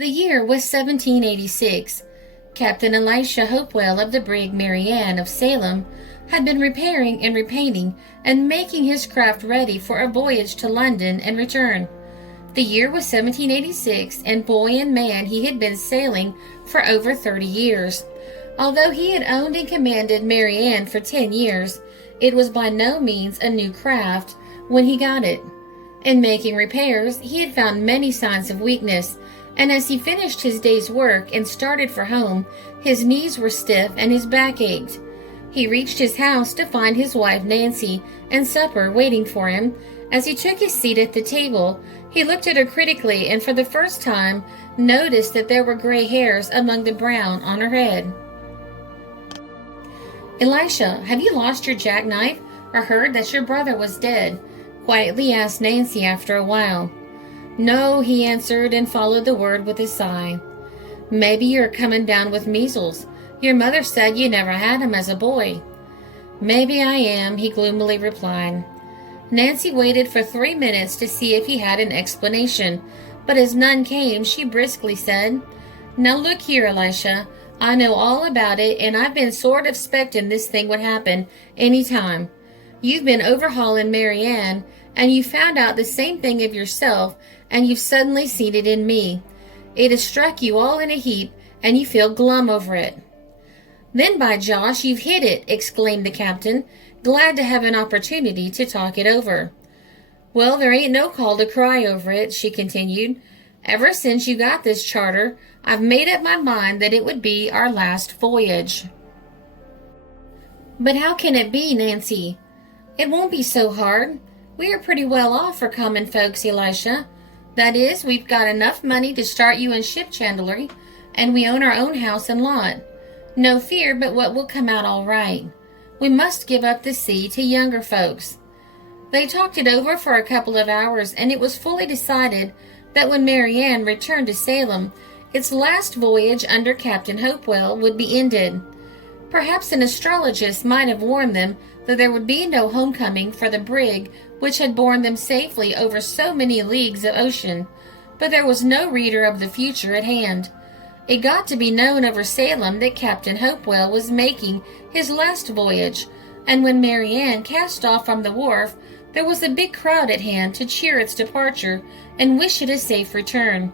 The year was 1786. Captain Elisha Hopewell of the brig Mary Ann of Salem had been repairing and repainting and making his craft ready for a voyage to London and return. The year was 1786, and boy and man he had been sailing for over 30 years. Although he had owned and commanded Mary Ann for 10 years, it was by no means a new craft when he got it. In making repairs, he had found many signs of weakness, and as he finished his day's work and started for home, his knees were stiff and his back ached. He reached his house to find his wife Nancy and supper waiting for him. As he took his seat at the table, he looked at her critically and for the first time noticed that there were gray hairs among the brown on her head. "Elisha, have you lost your jackknife or heard that your brother was dead?" quietly asked Nancy after a while. "No," he answered and followed the word with a sigh. "Maybe you're coming down with measles. Your mother said you never had 'em as a boy." "Maybe I am," he gloomily replied. Nancy waited for 3 minutes to see if he had an explanation, but as none came, she briskly said, "Now look here, Elisha, I know all about it, and I've been sort of 'specting this thing would happen any time. You've been overhauling Mary Ann, and you found out the same thing of yourself, and you've suddenly seen it in me. It has struck you all in a heap, and you feel glum over it." "Then, by Josh, you've hit it!" exclaimed the captain, glad to have an opportunity to talk it over. "Well, there ain't no call to cry over it," she continued. "Ever since you got this charter, I've made up my mind that it would be our last voyage." "But how can it be, Nancy?" "It won't be so hard. We are pretty well off for common folks, Elisha. That is, we've got enough money to start you in ship chandlery, and we own our own house and lot. No fear but what will come out all right. We must give up the sea to younger folks." They talked it over for a couple of hours, and it was fully decided that when Mary Ann returned to Salem, its last voyage under Captain Hopewell would be ended. Perhaps an astrologist might have warned them that there would be no homecoming for the brig which had borne them safely over so many leagues of ocean, but there was no reader of the future at hand. It got to be known over Salem that Captain Hopewell was making his last voyage, and when Mary Ann cast off from the wharf, there was a big crowd at hand to cheer its departure and wish it a safe return.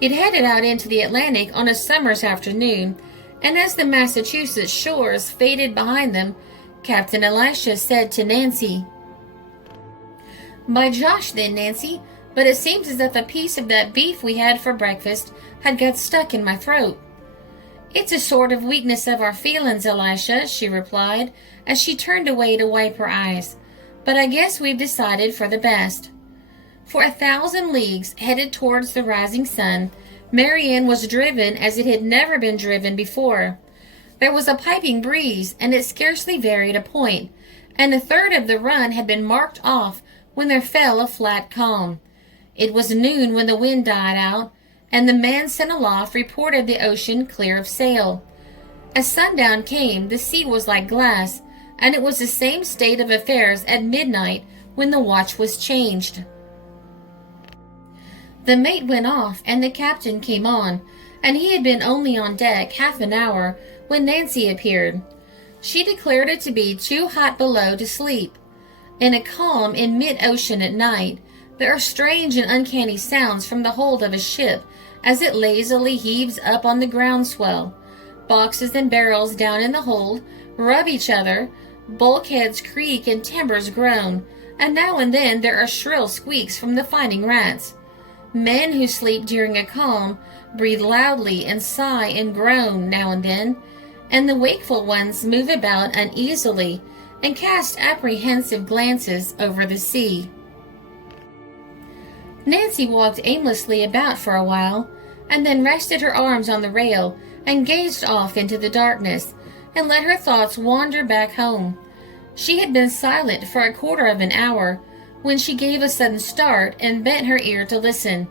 It headed out into the Atlantic on a summer's afternoon, and as the Massachusetts shores faded behind them, Captain Elisha said to Nancy, "By Josh then, Nancy, but it seems as if a piece of that beef we had for breakfast had got stuck in my throat." "It's a sort of weakness of our feelings, Elisha," she replied, as she turned away to wipe her eyes. "But I guess we've decided for the best." For 1,000 leagues, headed towards the rising sun, Mary Ann was driven as it had never been driven before. There was a piping breeze, and it scarcely varied a point, and a third of the run had been marked off when there fell a flat calm. It was noon when the wind died out, and the man sent aloft reported the ocean clear of sail. As sundown came, the sea was like glass, and it was the same state of affairs at midnight when the watch was changed. The mate went off, and the captain came on, and he had been only on deck half an hour when Nancy appeared. She declared it to be too hot below to sleep. In a calm in mid-ocean at night, there are strange and uncanny sounds from the hold of a ship as it lazily heaves up on the groundswell. Boxes and barrels down in the hold rub each other, bulkheads creak and timbers groan, and now and then there are shrill squeaks from the fighting rats. Men who sleep during a calm breathe loudly and sigh and groan now and then, and the wakeful ones move about uneasily and cast apprehensive glances over the sea. Nancy walked aimlessly about for a while, and then rested her arms on the rail and gazed off into the darkness, and let her thoughts wander back home. She had been silent for a quarter of an hour, when she gave a sudden start and bent her ear to listen.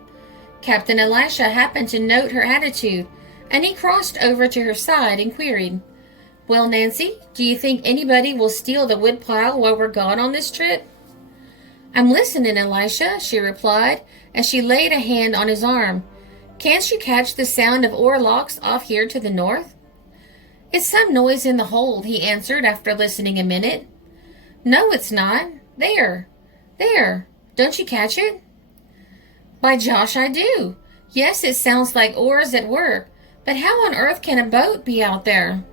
Captain Elisha happened to note her attitude, and he crossed over to her side and queried, "Well, Nancy, do you think anybody will steal the woodpile while we're gone on this trip?" "I'm listening, Elisha," she replied, as she laid a hand on his arm. Can't you catch the sound of oarlocks off here to the north?" "It's some noise in the hold," he answered after listening a minute. "No, it's not. There. There. Don't you catch it?" "By Josh, I do. Yes, it sounds like oars at work, but how on earth can a boat be out there?"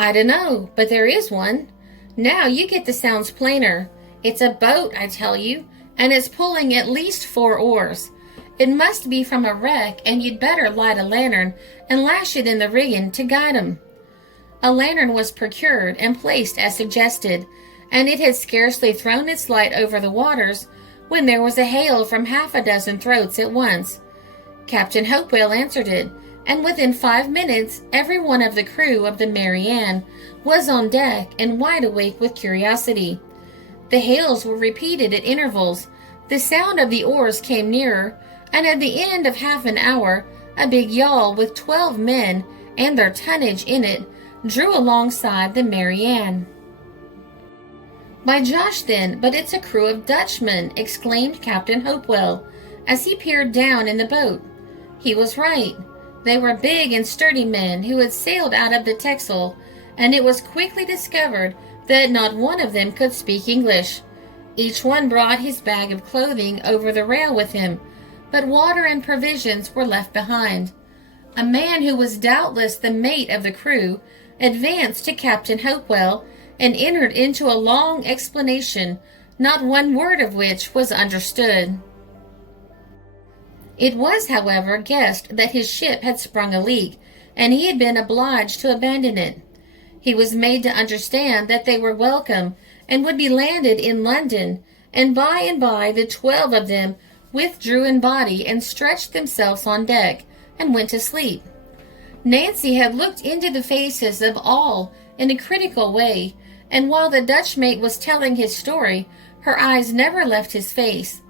"I dunno, but there is one. Now you get the sounds plainer. It's a boat, I tell you, and it's pulling at least 4 oars. It must be from a wreck, and you'd better light a lantern and lash it in the rigging to guide 'em." A lantern was procured and placed as suggested, and it had scarcely thrown its light over the waters when there was a hail from half a dozen throats at once. Captain Hopewell answered it, and within 5 minutes every one of the crew of the Mary Ann was on deck and wide awake with curiosity. The hails were repeated at intervals, the sound of the oars came nearer, and at the end of half an hour a big yawl with 12 men and their tonnage in it drew alongside the Mary Ann. "By Josh, then, but it's a crew of Dutchmen," exclaimed Captain Hopewell, as he peered down in the boat. He was right. They were big and sturdy men who had sailed out of the Texel, and it was quickly discovered that not one of them could speak English. Each one brought his bag of clothing over the rail with him, but water and provisions were left behind. A man who was doubtless the mate of the crew advanced to Captain Hopewell and entered into a long explanation, not one word of which was understood. It was, however, guessed that his ship had sprung a leak, and he had been obliged to abandon it. He was made to understand that they were welcome and would be landed in London, and by the 12 of them withdrew in body and stretched themselves on deck and went to sleep. Nancy had looked into the faces of all in a critical way, and while the Dutch mate was telling his story, her eyes never left his face.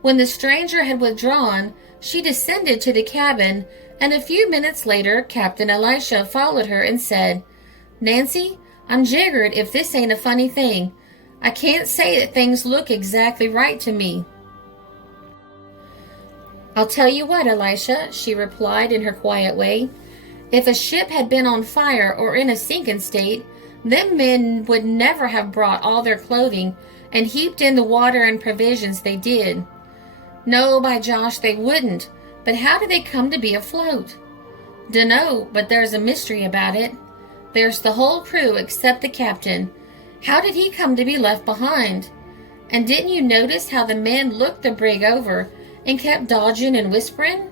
When the stranger had withdrawn, she descended to the cabin, and a few minutes later Captain Elisha followed her and said, "Nancy, I'm jiggered if this ain't a funny thing. I can't say that things look exactly right to me." "I'll tell you what, Elisha," she replied in her quiet way. "If a ship had been on fire or in a sinking state, them men would never have brought all their clothing and heaped in the water and provisions they did. No, by Josh, they wouldn't. But how did they come to be afloat?" "Dunno, but there's a mystery about it. There's the whole crew except the captain. How did he come to be left behind? And didn't you notice how the men looked the brig over and kept dodging and whispering?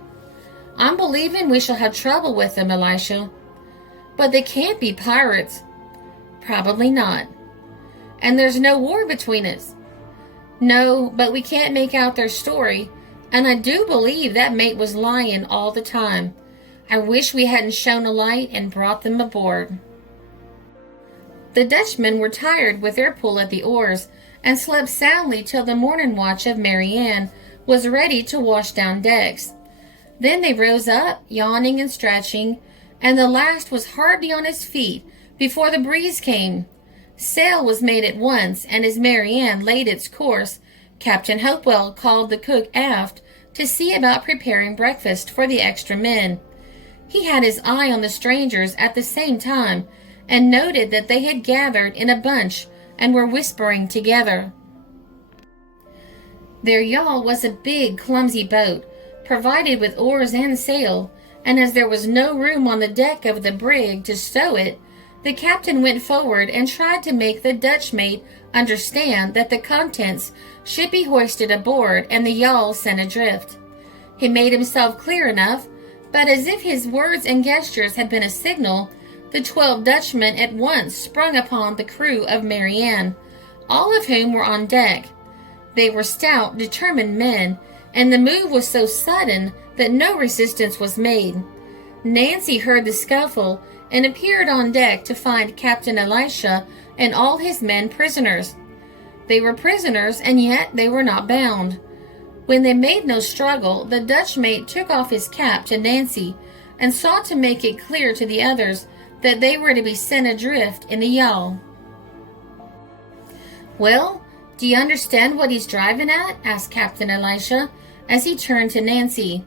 I'm believing we shall have trouble with them, Elisha." "But they can't be pirates." "Probably not." "And there's no war between us." "No, but we can't make out their story, and I do believe that mate was lying all the time. I wish we hadn't shown a light and brought them aboard." The Dutchmen were tired with their pull at the oars, and slept soundly till the morning watch of Mary Ann was ready to wash down decks. Then they rose up, yawning and stretching, and the last was hardly on his feet before the breeze came. Sail was made at once, and as Mary Ann laid its course, Captain Hopewell called the cook aft to see about preparing breakfast for the extra men. He had his eye on the strangers at the same time, and noted that they had gathered in a bunch and were whispering together. Their yawl was a big, clumsy boat, provided with oars and sail, and as there was no room on the deck of the brig to stow it, the captain went forward and tried to make the Dutch mate understand that the contents should be hoisted aboard and the yawl sent adrift. He made himself clear enough, but as if his words and gestures had been a signal, the 12 Dutchmen at once sprung upon the crew of Mary Ann, all of whom were on deck. They were stout, determined men, and the move was so sudden that no resistance was made. Nancy heard the scuffle and appeared on deck to find Captain Elisha and all his men prisoners. They were prisoners, and yet they were not bound. When they made no struggle, the Dutch mate took off his cap to Nancy and sought to make it clear to the others that they were to be sent adrift in the yawl. "Well, do you understand what he's driving at?" asked Captain Elisha, as he turned to Nancy.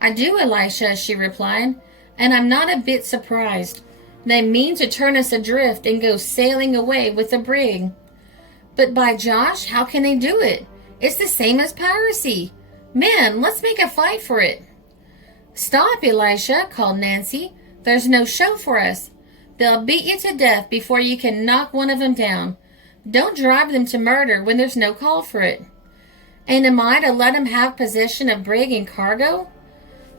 "I do, Elisha," she replied, "and I'm not a bit surprised. They mean to turn us adrift and go sailing away with the brig." "But by Josh, how can they do it? It's the same as piracy. Men, let's make a fight for it." "Stop, Elisha," called Nancy. "There's no show for us. They'll beat you to death before you can knock one of them down. Don't drive them to murder when there's no call for it." "And am I to let 'em have possession of brig and cargo?"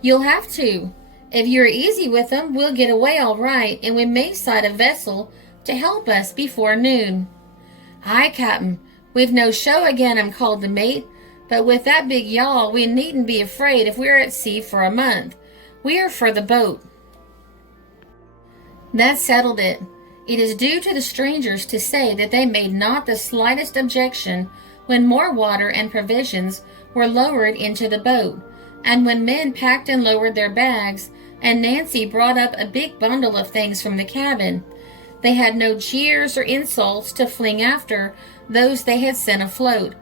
"You'll have to. If you're easy with 'em, we'll get away all right, and we may sight a vessel to help us before noon." "Aye, Captain. We've no show again 'em," called the mate. "But with that big yawl, we needn't be afraid if we're at sea for a month. We are for the boat." That settled it. It is due to the strangers to say that they made not the slightest objection when more water and provisions were lowered into the boat, and when men packed and lowered their bags, and Nancy brought up a big bundle of things from the cabin. They had no jeers or insults to fling after those they had sent afloat,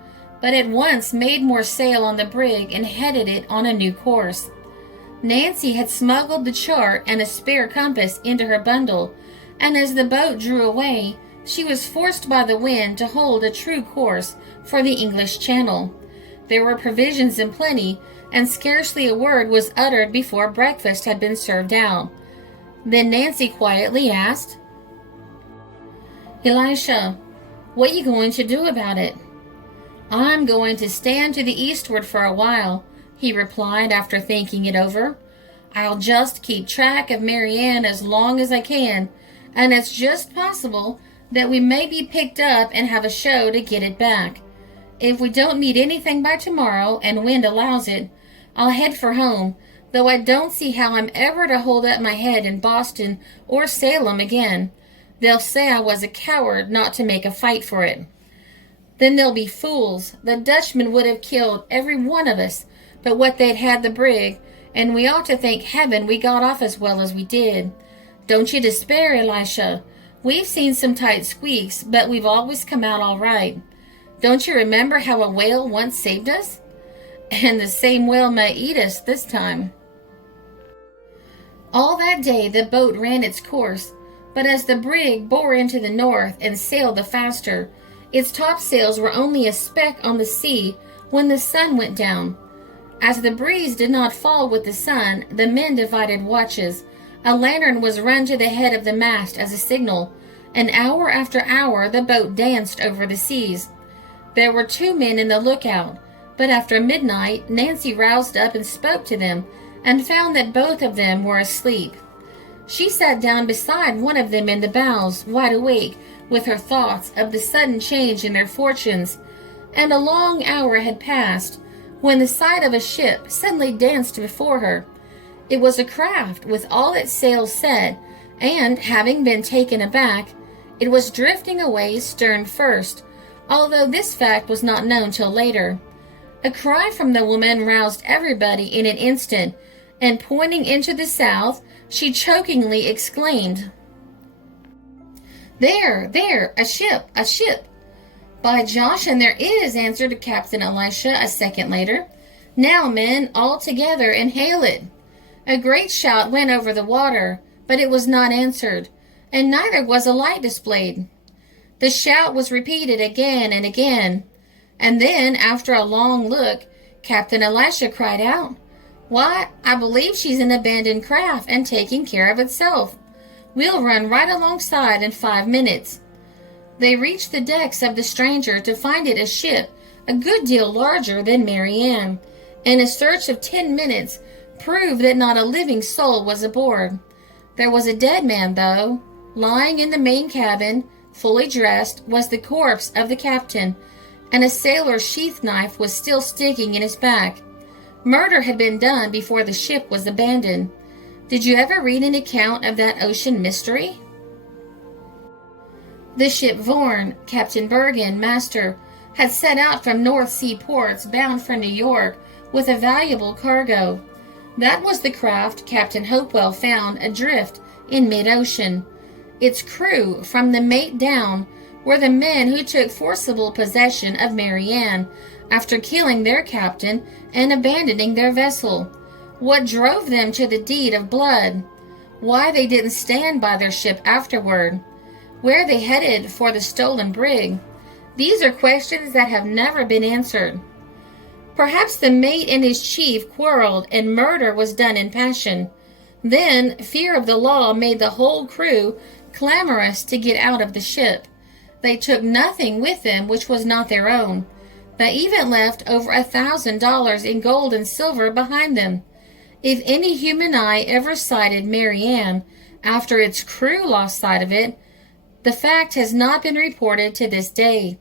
but at once made more sail on the brig and headed it on a new course. Nancy had smuggled the chart and a spare compass into her bundle, and as the boat drew away, she was forced by the wind to hold a true course for the English Channel. There were provisions in plenty, and scarcely a word was uttered before breakfast had been served out. Then Nancy quietly asked, "Elisha, what you going to do about it?" "I'm going to stand to the eastward for a while," he replied after thinking it over. "I'll just keep track of Marianne as long as I can, and it's just possible that we may be picked up and have a show to get it back. If we don't meet anything by tomorrow, and wind allows it, I'll head for home, though I don't see how I'm ever to hold up my head in Boston or Salem again. They'll say I was a coward not to make a fight for it." "Then they'll be fools. The Dutchmen would have killed every one of us but what they'd had the brig, and we ought to thank heaven we got off as well as we did. Don't you despair, Elisha. We've seen some tight squeaks, but we've always come out all right. Don't you remember how a whale once saved us? And the same whale may eat us this time." All that day the boat ran its course, but as the brig bore into the north and sailed the faster, its topsails were only a speck on the sea when the sun went down. As the breeze did not fall with the sun, the men divided watches. A lantern was run to the head of the mast as a signal, and hour after hour the boat danced over the seas. There were 2 men in the lookout, but after midnight Nancy roused up and spoke to them, and found that both of them were asleep. She sat down beside one of them in the bows, wide awake, with her thoughts of the sudden change in their fortunes, and a long hour had passed, when the sight of a ship suddenly danced before her. It was a craft with all its sails set, and, having been taken aback, it was drifting away stern first, although this fact was not known till later. A cry from the woman roused everybody in an instant, and pointing into the south, she chokingly exclaimed, There, a ship, a ship!" "By Josh, and there is," answered Captain Elisha a second later. "Now, men, all together and hail it." A great shout went over the water, but it was not answered, and neither was a light displayed. The shout was repeated again and again, and then, after a long look, Captain Elisha cried out, "Why, I believe she's an abandoned craft and taking care of itself. We'll run right alongside in 5 minutes." They reached the decks of the stranger to find it a ship a good deal larger than Marianne, and a search of 10 minutes proved that not a living soul was aboard. There was a dead man, though. Lying in the main cabin, fully dressed, was the corpse of the captain, and a sailor's sheath knife was still sticking in his back. Murder had been done before the ship was abandoned. Did you ever read an account of that ocean mystery? The ship Vorn, Captain Bergen, master, had set out from North Sea ports bound for New York with a valuable cargo. That was the craft Captain Hopewell found adrift in mid-ocean. Its crew, from the mate down, were the men who took forcible possession of Marianne after killing their captain and abandoning their vessel? What drove them to the deed of blood? Why they didn't stand by their ship afterward? Where they headed for the stolen brig? These are questions that have never been answered. Perhaps the mate and his chief quarreled and murder was done in passion. Then fear of the law made the whole crew clamorous to get out of the ship. They took nothing with them which was not their own. They even left over $1,000 in gold and silver behind them. If any human eye ever sighted Mary Ann after its crew lost sight of it, the fact has not been reported to this day.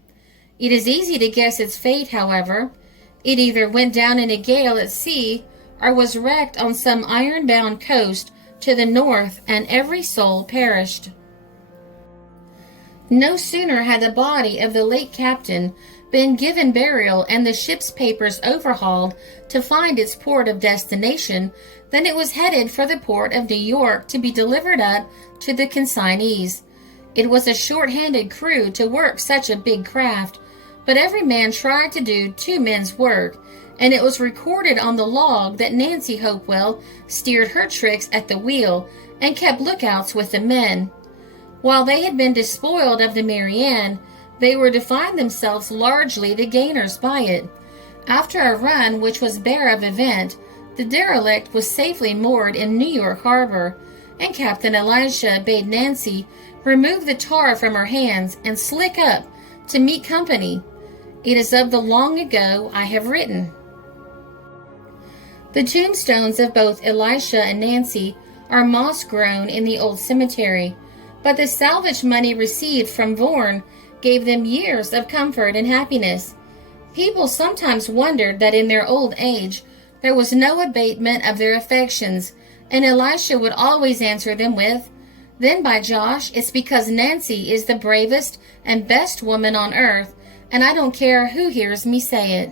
It is easy to guess its fate, however. It either went down in a gale at sea or was wrecked on some iron-bound coast to the north, and every soul perished. No sooner had the body of the late captain been given burial and the ship's papers overhauled to find its port of destination than it was headed for the port of New York to be delivered up to the consignees. It was a short-handed crew to work such a big craft, but every man tried to do two men's work, and it was recorded on the log that Nancy Hopewell steered her tricks at the wheel and kept lookouts with the men. While they had been despoiled of the Mary Ann, they were to find themselves largely the gainers by it. After a run which was bare of event, the derelict was safely moored in New York Harbor, and Captain Elisha bade Nancy remove the tar from her hands and slick up to meet company. It is of the long ago I have written. The tombstones of both Elisha and Nancy are moss-grown in the old cemetery, but the salvage money received from Vaughan gave them years of comfort and happiness. People sometimes wondered that in their old age there was no abatement of their affections, and Elisha would always answer them with, "Then by Josh, it's because Nancy is the bravest and best woman on earth, and I don't care who hears me say it."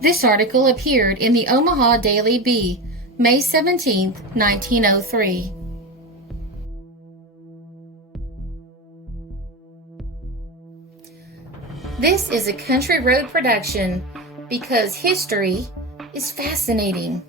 This article appeared in the Omaha Daily Bee, May 17, 1903. This is a Country Road production because history is fascinating.